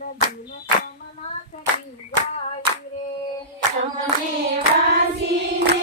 ಕುಲದೀನ ಸಮನಾಥನಿ ಜಾಯಿರೆ ಸಮನೇ ವಾಸಿನೇ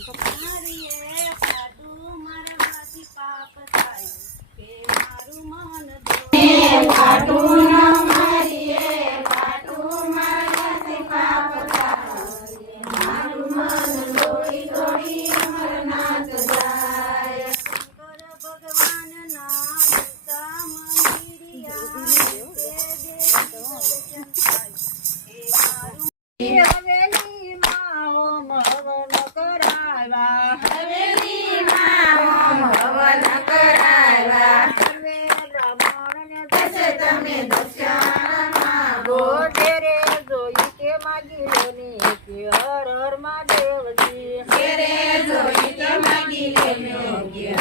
પાટું પકડીએ, પાટું મારવાથી પાપ થાય. કે મારું મન પાટું ન મારીએ, પાટું મારવાથી પાપ થાય. મારું મન દોડી દોડી અમરનાથ જાય. શંકર ભગવાનના જૂતા મંદિરિયા, તે દેવ દર્શન થાય. કે મારું હર હર મહાદેવજી ઘેરે જોઈ કે માગી લેજો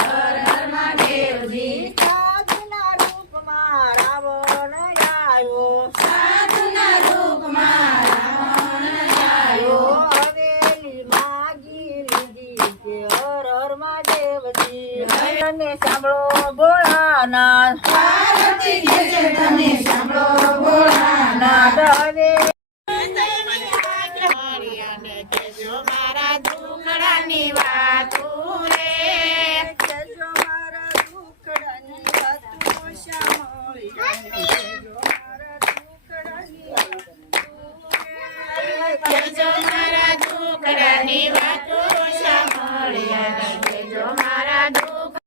હર હર મહાદેવજી. સાધુના રૂપમાં રાવણ આવ્યો સાધુના રૂપમાં રાવણ આવ્યો. હવેલી માગી લીધી કે હર હર મહાદેવજી સાંભળો ભોળાનાથ. મારા દુખડાની વાતું રે કેજો મારા દુખડાની વાતો. કેજો મારા દુખડાની વાતો. કેજો મારા દુખડાની વાત